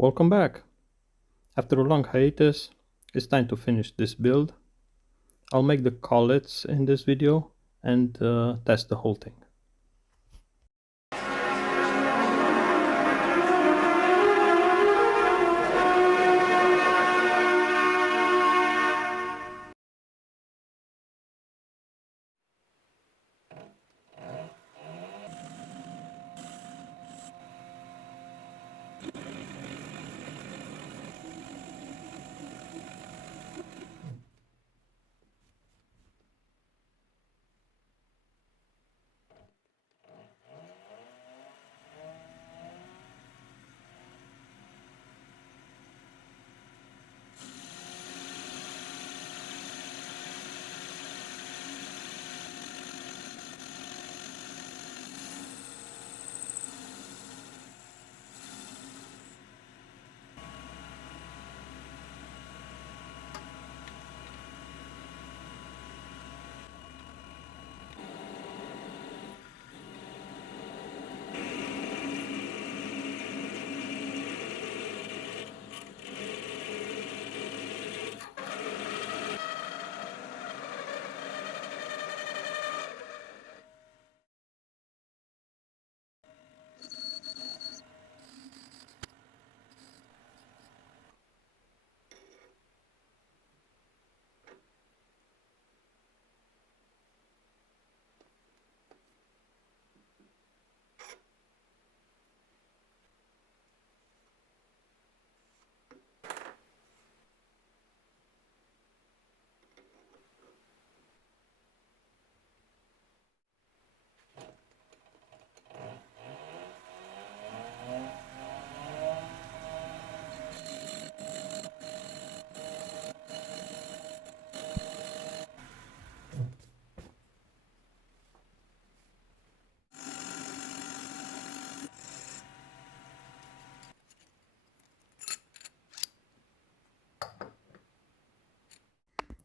Welcome back! After a long hiatus, it's time to finish this build. I'll make the collets in this video and test the whole thing.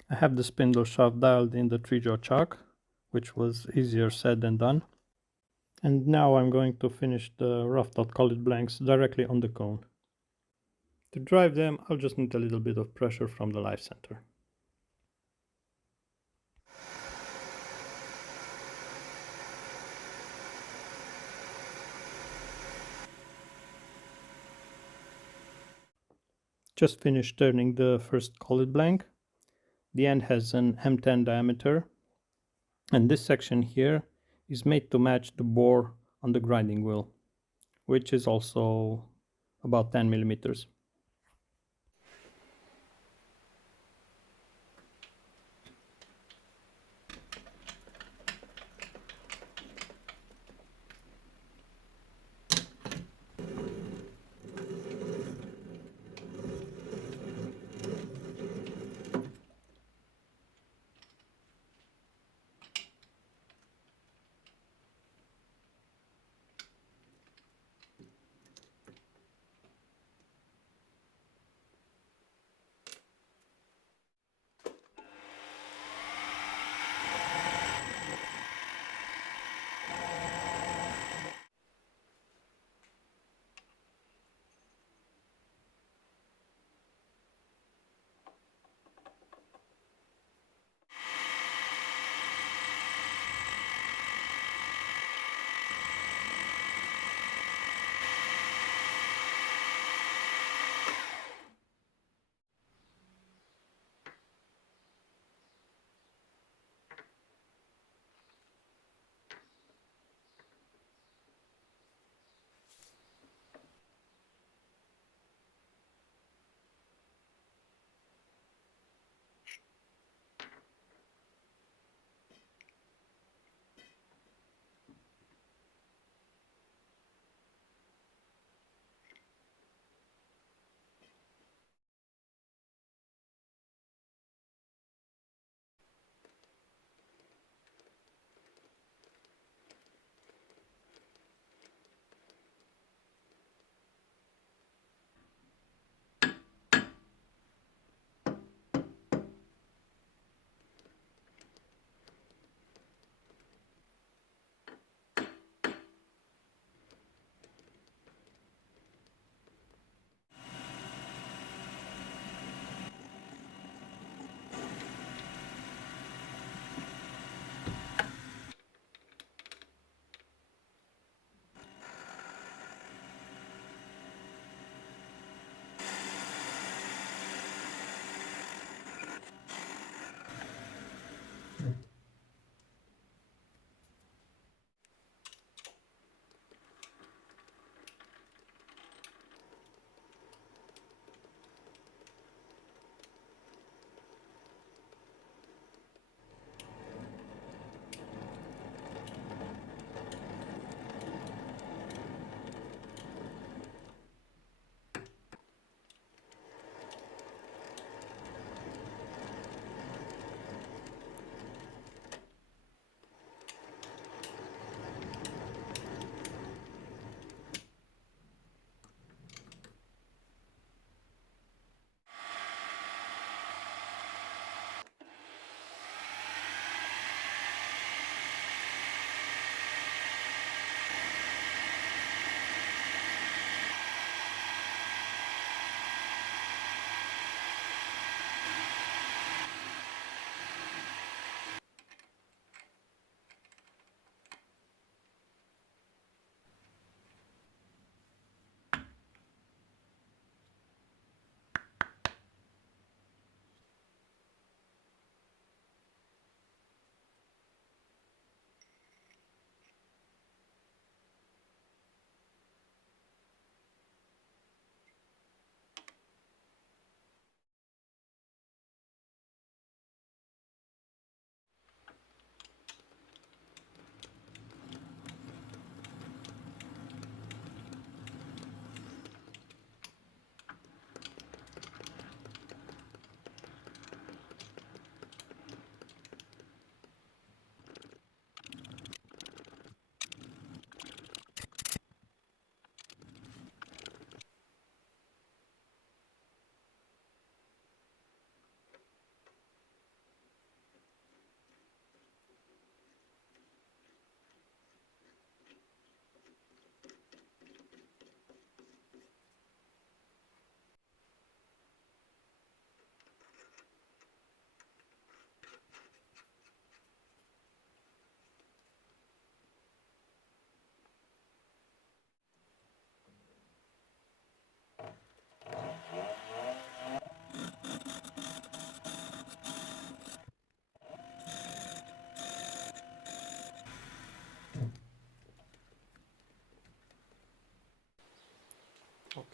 I have the spindle shaft dialed in the 3-jaw chuck, which was easier said than done. And now I'm going to finish the roughed out collet blanks directly on the cone. To drive them, I'll just need a little bit of pressure from the life center. Just finished turning the first collet blank. The end has an M10 diameter, and this section here is made to match the bore on the grinding wheel, which is also about 10 millimeters.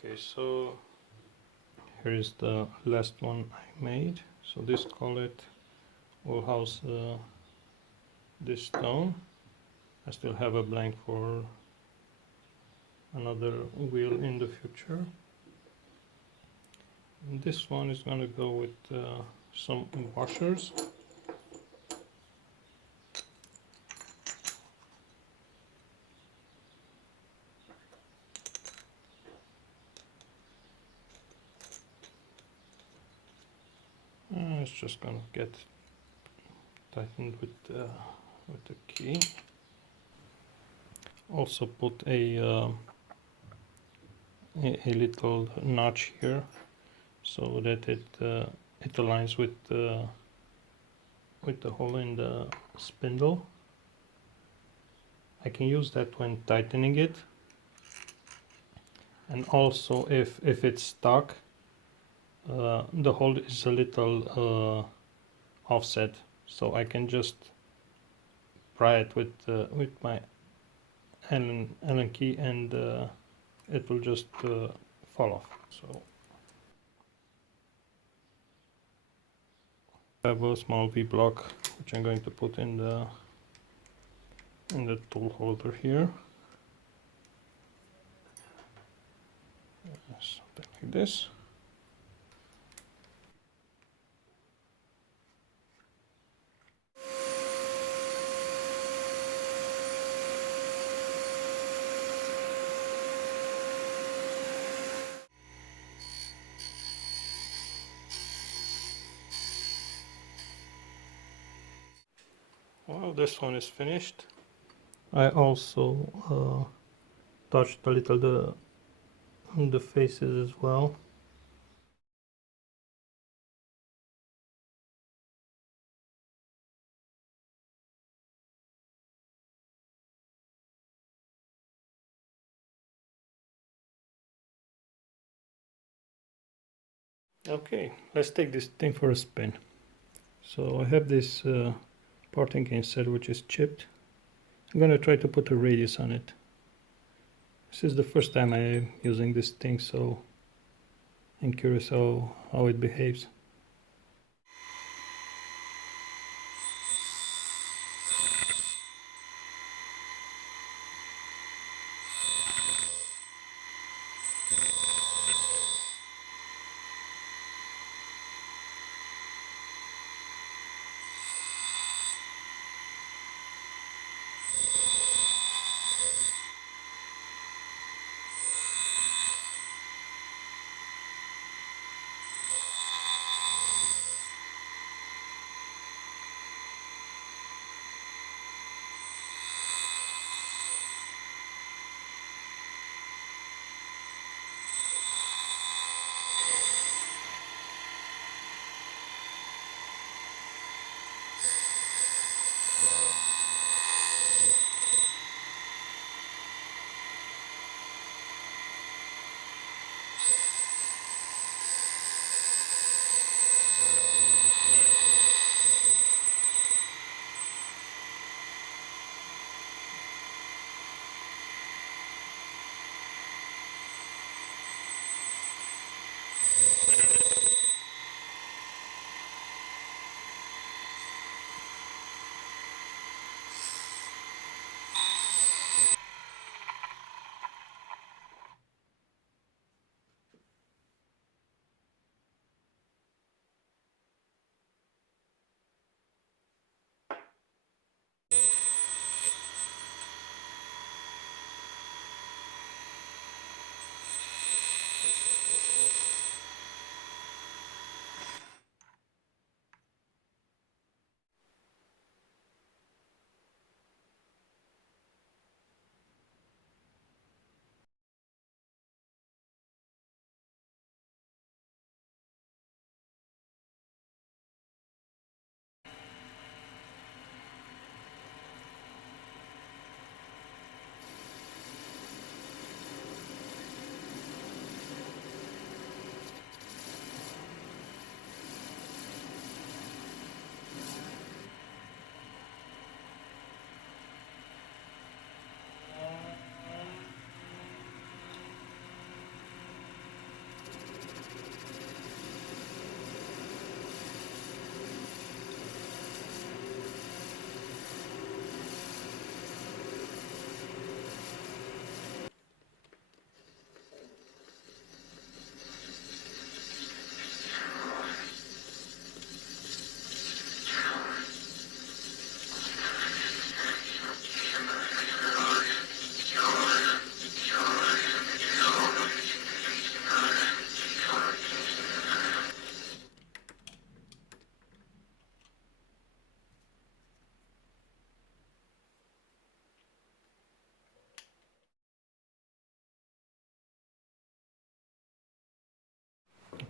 Okay, so here is the last one I made. So this collet will house this stone. I still have a blank for another wheel in the future. And this one is going to go with some washers. It's just going to get tightened with the key. Also put a little notch here so that it aligns with the hole in the spindle. I can use that when tightening it, and also if it's stuck, the hole is a little offset, so I can just pry it with my Allen key, and it will just fall off. So I have a small V block which I'm going to put in the tool holder here. Something like this. Well, this one is finished. I also touched a little the faces as well. Okay, let's take this thing for a spin. So I have this parting cane set which is chipped. I'm gonna try to put a radius on it. This is the first time I'm using this thing, so I'm curious how it behaves.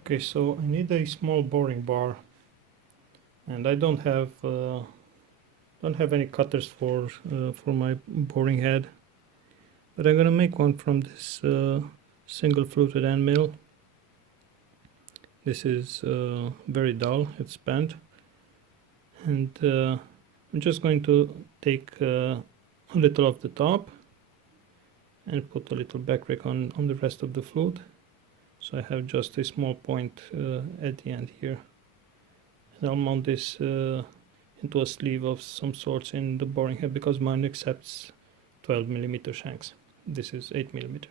Okay, so I need a small boring bar, and I don't have any cutters for my boring head, but I'm gonna make one from this single fluted end mill. This is very dull, it's bent, and I'm just going to take a little off the top and put a little backrick on the rest of the flute, so I have just a small point at the end here, and I'll mount this into a sleeve of some sorts in the boring head, because mine accepts 12mm shanks. This is 8mm.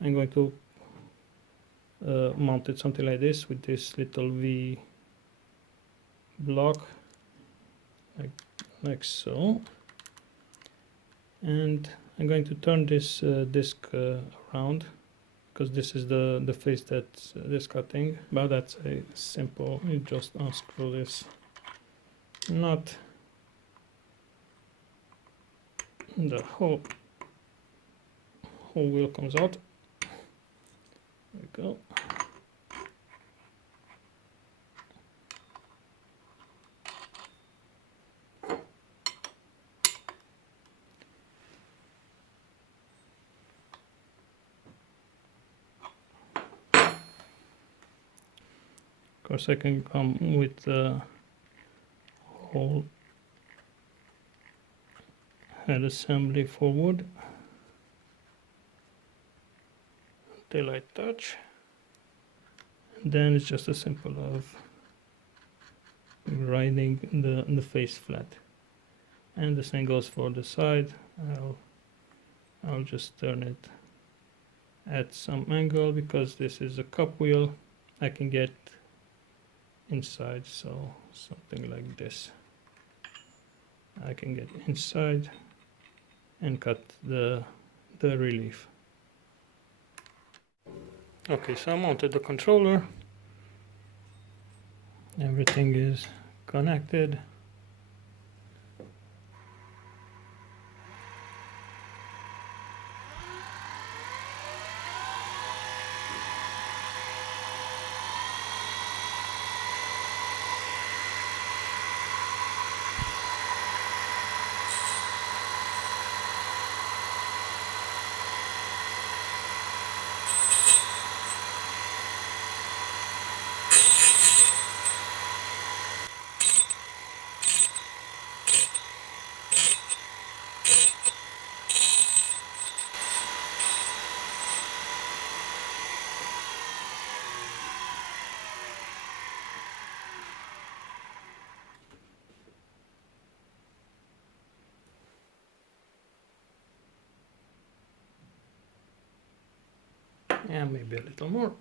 I'm going to mount it something like this with this little V block, like so, and I'm going to turn this disc around, because this is the face that's this cutting. But that's a simple, you just unscrew this nut, the whole wheel comes out. There we go. Of course, I can come with the whole head assembly forward till I touch. And then it's just a simple of grinding the face flat. And the same goes for the side. I'll just turn it at some angle, because this is a cup wheel. I can get inside, so something like this. I can get inside and cut the relief. Okay, so I mounted the controller. Everything is connected. And maybe a little more.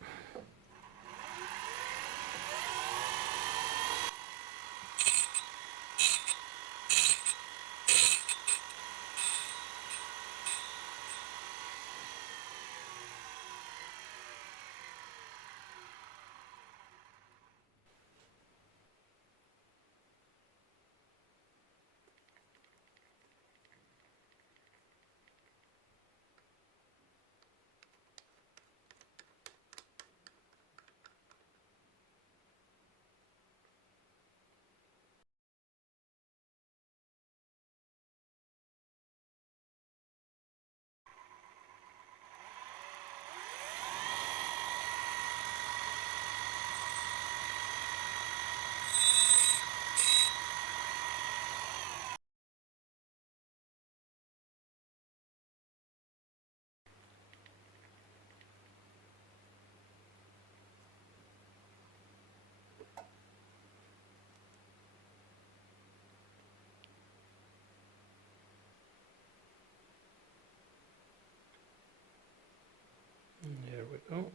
There we go.